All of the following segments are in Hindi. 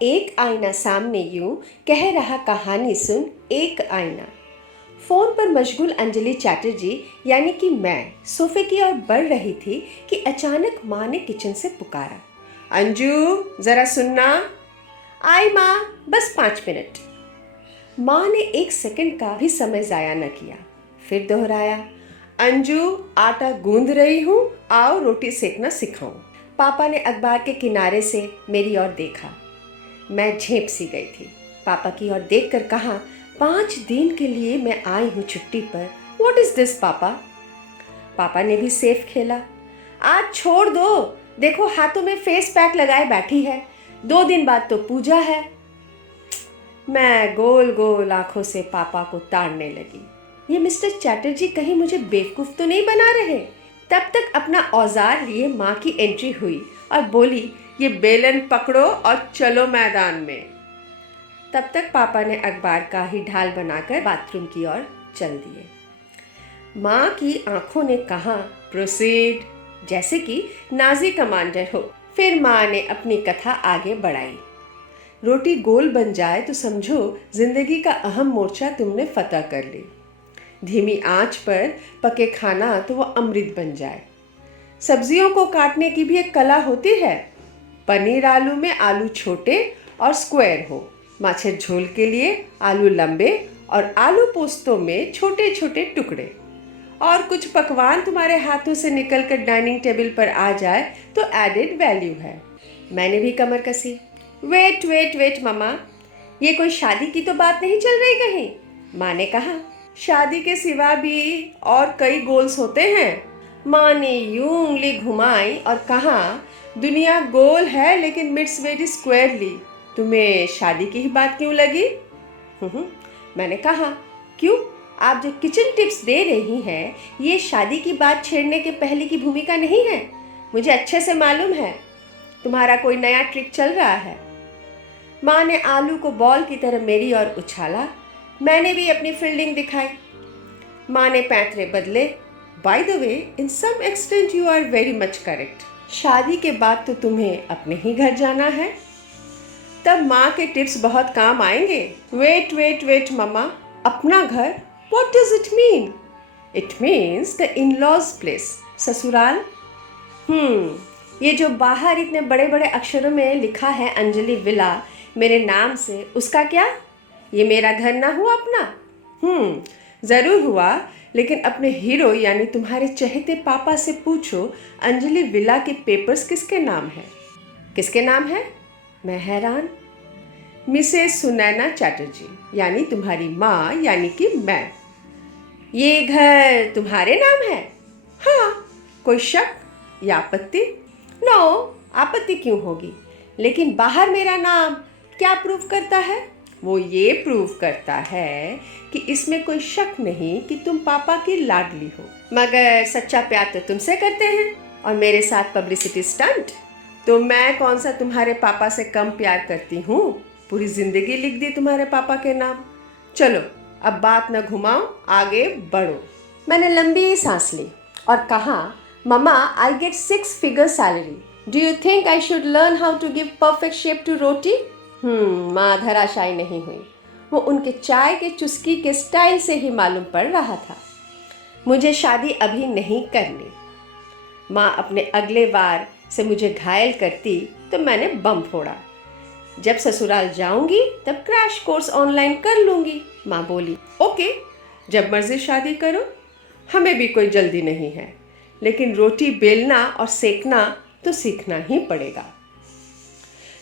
एक आईना सामने यूं कह रहा कहानी सुन एक आईना। फोन पर मशगूल अंजलि चैटर्जी यानी कि मैं सोफे की ओर बढ़ रही थी कि अचानक माँ ने किचन से पुकारा, अंजू जरा सुनना। आई माँ, बस 5 मिनट। माँ ने 1 सेकंड का भी समय जाया न किया, फिर दोहराया, अंजू आटा गूंद रही हूँ, आओ रोटी सेकना सिखाऊं। पापा ने अखबार के किनारे से मेरी ओर देखा। मैं झेप सी गई थी। पापा की ओर देखकर कहा, 5 दिन के लिए मैं आई हूँ छुट्टी पर। व्हाट इज दिस पापा? पापा ने भी सेफ खेला। आज छोड़ दो, देखो हाथों में फेस पैक लगाए बैठी है, 2 दिन बाद तो पूजा है। मैं गोल गोल आंखों से पापा को ताड़ने लगी। ये मिस्टर चैटर्जी कहीं मुझे बेवकूफ़ तो नहीं बना रहे। तब तक अपना औजार लिए माँ की एंट्री हुई और बोली, ये बेलन पकड़ो और चलो मैदान में। तब तक पापा ने अखबार का ही ढाल बनाकर बाथरूम की ओर चल दिए। माँ की आंखों ने कहा, प्रोसीड, जैसे कि नाजी कमांडर हो। फिर माँ ने अपनी कथा आगे बढ़ाई। रोटी गोल बन जाए तो समझो जिंदगी का अहम मोर्चा तुमने फतह कर ली। धीमी आंच पर पके खाना तो वो अमृत बन जाए। सब्जियों को काटने की भी एक कला होती है। पनीर आलू में आलू छोटे और स्क्वायर हो, माछर झोल के लिए आलू लंबे और आलू पोस्तों में छोटे छोटे टुकड़े। और कुछ पकवान तुम्हारे हाथों से निकलकर डाइनिंग टेबल पर आ जाए तो एडेड वैल्यू है। मैंने भी कमर कसी। वेट वेट वेट मम्मा, ये कोई शादी की तो बात नहीं चल रही कहीं? माँ ने कहा, शादी के सिवा भी और कई गोल्स होते हैं। माँ ने यूं उंगली घुमाई और कहा, दुनिया गोल है लेकिन मिट्स वेरी स्क्वायरली। तुम्हें शादी की ही बात क्यों लगी? मैंने कहा, क्यों? आप जो किचन टिप्स दे रही हैं, ये शादी की बात छेड़ने के पहले की भूमिका नहीं है। मुझे अच्छे से मालूम है तुम्हारा कोई नया ट्रिक चल रहा है। माँ ने आलू को बॉल की तरह मेरी ओर उछाला। मैंने भी अपनी फील्डिंग दिखाई। माँ ने पैंतरे बदले। By the way, in some extent you are very much correct. शादी के बाद तो तुम्हें अपने ही घर जाना है, तब माँ के टिप्स बहुत काम आएंगे। वेट वेट वेट मम्मा, अपना घर? What does it mean? It means the in-laws place, ससुराल। ये जो बाहर इतने बड़े बड़े अक्षरों में लिखा है अंजलि विला मेरे नाम से, उसका क्या? ये मेरा घर ना हुआ अपना? ज़रूर हुआ, लेकिन अपने हीरो यानी तुम्हारे चहेते पापा से पूछो, अंजलि विला के पेपर्स किसके नाम है? किसके नाम है? मैं हैरान। मिसेस सुनैना चैटर्जी यानी तुम्हारी माँ यानी कि मैं। ये घर तुम्हारे नाम है? हाँ। कोई शक या आपत्ति? नो, आपत्ति क्यों होगी? लेकिन बाहर मेरा नाम क्या प्रूव करता है? वो ये प्रूव करता है कि इसमें कोई शक नहीं कि तुम पापा की लाडली हो। मगर सच्चा प्यार तो तुमसे करते हैं और मेरे साथ पब्लिसिटी स्टंट। तो मैं कौन सा तुम्हारे पापा से कम प्यार करती हूँ? पूरी जिंदगी लिख दी तुम्हारे पापा के नाम। चलो अब बात न घुमाओ, आगे बढ़ो। मैंने लंबी सांस ली और कहा, mamma, I get 6 figure salary. Do you think I should learn how to give perfect shape to roti? माँ धराशायी नहीं हुई। वो उनके चाय के चुस्की के स्टाइल से ही मालूम पड़ रहा था। मुझे शादी अभी नहीं करनी। माँ अपने अगले वार से मुझे घायल करती तो मैंने बम फोड़ा। जब ससुराल जाऊंगी तब क्रैश कोर्स ऑनलाइन कर लूंगी। माँ बोली, ओके, जब मर्जी शादी करो, हमें भी कोई जल्दी नहीं है, लेकिन रोटी बेलना और सेकना तो सीखना ही पड़ेगा।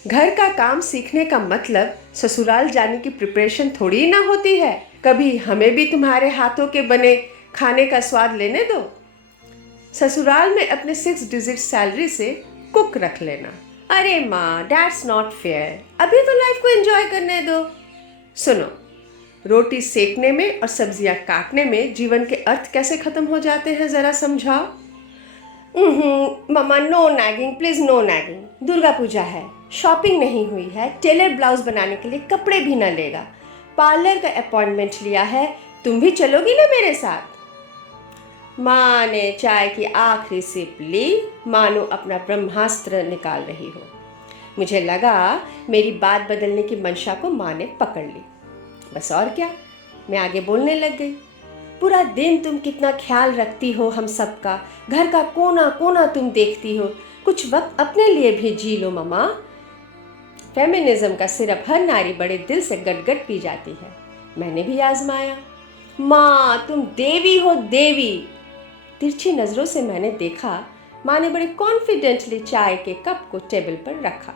घर का काम सीखने का मतलब ससुराल जाने की प्रिपरेशन थोड़ी ना होती है। कभी हमें भी तुम्हारे हाथों के बने खाने का स्वाद लेने दो। ससुराल में अपने 6 डिजिट सैलरी से कुक रख लेना। अरे माँ, दैट्स नॉट फेयर। अभी तो लाइफ को एंजॉय करने दो। सुनो, रोटी सेकने में और सब्जियां काटने में जीवन के अर्थ कैसे खत्म हो जाते हैं, जरा समझाओ। Mamma, no nagging please, no nagging. Durga Puja है, शॉपिंग नहीं हुई है, टेलर ब्लाउज बनाने के लिए कपड़े भी न लेगा, पार्लर का अपॉइंटमेंट लिया है, तुम भी चलोगी ना मेरे साथ? माँ ने चाय की आखिरी सिप ली, मानो अपना ब्रह्मास्त्र निकाल रही हो। मुझे लगा मेरी बात बदलने की मंशा को माँ ने पकड़ ली। बस और क्या, मैं आगे बोलने लग गई। पूरा दिन तुम कितना ख्याल रखती हो हम सबका, घर का कोना कोना तुम देखती हो, कुछ वक्त अपने लिए भी जी लो मम्मा। फेमिनिज्म का सिरप हर नारी बड़े दिल से गट-गट पी जाती है। मैंने भी आजमाया। माँ तुम देवी हो देवी। तिरछी नजरों से मैंने देखा। माँ ने बड़े कॉन्फिडेंटली चाय के कप को टेबल पर रखा।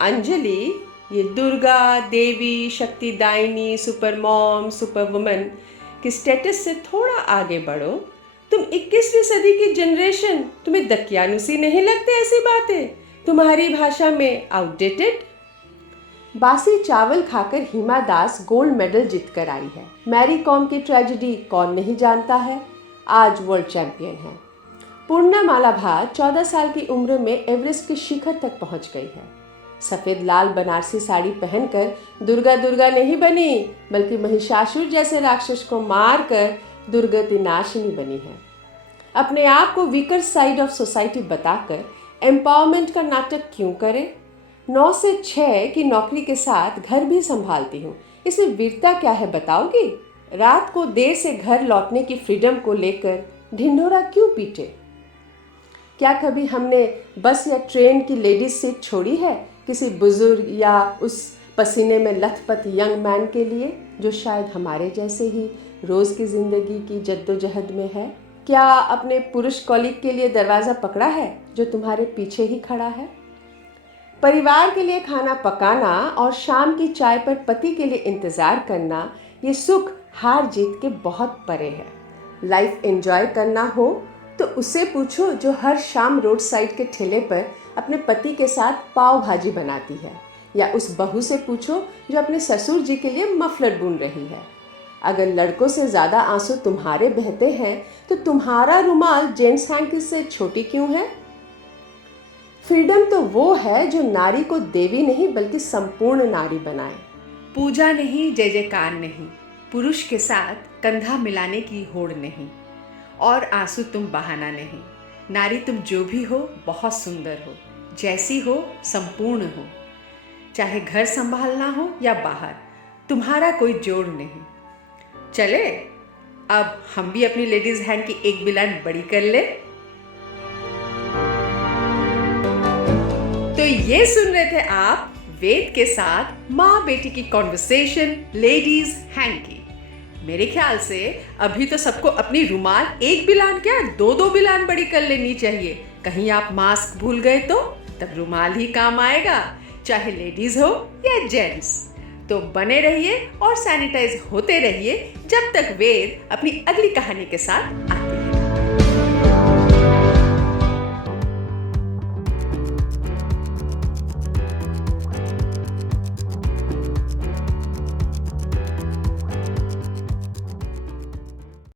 अंजलि, ये दुर्गा, देवी, शक्तिदायिनी, सुपर मॉम, सुपर वुमन के स्टेटस से थोड़ा आगे बढ़ो। तुम 21वीं सदी की जनरेशन, तुम्हें दकियानुसी नहीं लगते ऐसी बातें? तुम्हारी भाषा में आउटडेटेड। बासी चावल खाकर हिमा दास गोल्ड मेडल जीत कर आई है। मैरी कॉम की ट्रेजेडी कौन नहीं जानता है, आज वर्ल्ड चैंपियन है। पूर्णा मालाभार 14 साल की उम्र में एवरेस्ट के शिखर तक पहुंच गई है। सफ़ेद लाल बनारसी साड़ी पहनकर दुर्गा दुर्गा नहीं बनी, बल्कि महिषासुर जैसे राक्षस को मारकर दुर्गति नाशिनी बनी है। अपने आप को वीकर साइड ऑफ सोसाइटी बताकर एम्पावरमेंट का नाटक क्यों करें? 9 से 6 की नौकरी के साथ घर भी संभालती हूँ, इसमें वीरता क्या है बताओगी? रात को देर से घर लौटने की फ्रीडम को लेकर ढिंढोरा क्यों पीटे? क्या कभी हमने बस या ट्रेन की लेडीज सीट छोड़ी है किसी बुजुर्ग या उस पसीने में लथपथ यंग मैन के लिए जो शायद हमारे जैसे ही रोज़ की ज़िंदगी की जद्दोजहद में है? क्या अपने पुरुष कॉलीग के लिए दरवाज़ा पकड़ा है जो तुम्हारे पीछे ही खड़ा है? परिवार के लिए खाना पकाना और शाम की चाय पर पति के लिए इंतज़ार करना, ये सुख हार जीत के बहुत परे है। लाइफ एंजॉय करना हो तो उससे पूछो जो हर शाम रोड साइड के ठेले पर अपने पति के साथ पाव भाजी बनाती है, या उस बहू से पूछो जो अपने ससुर जी के लिए मफलर बुन रही है। अगर लड़कों से ज़्यादा आंसू तुम्हारे बहते हैं तो तुम्हारा रुमाल जेम्स हैंकी से छोटी क्यों है? फ्रीडम तो वो है जो नारी को देवी नहीं बल्कि संपूर्ण नारी बनाए। पूजा नहीं, जय जयकार नहीं, पुरुष के साथ कंधा मिलाने की होड़ नहीं, और आंसू तुम बहाना नहीं। नारी तुम जो भी हो बहुत सुंदर हो, जैसी हो संपूर्ण हो। चाहे घर संभालना हो या बाहर, तुम्हारा कोई जोड़ नहीं। चले अब हम भी अपनी लेडीज हैंड की एक बिलान बड़ी कर ले। तो ये सुन रहे थे आप वेद के साथ माँ बेटी की कॉन्वर्सेशन लेडीज हैंड की। मेरे ख्याल से अभी तो सबको अपनी रुमाल एक बिलान क्या 2-2 बिलान बड़ी कर लेनी चाहिए। कहीं आप मास्क भूल गए तो तब रुमाल ही काम आएगा, चाहे लेडीज हो या जेंट्स। तो बने रहिए और सैनिटाइज होते रहिए जब तक वेद अपनी अगली कहानी के साथ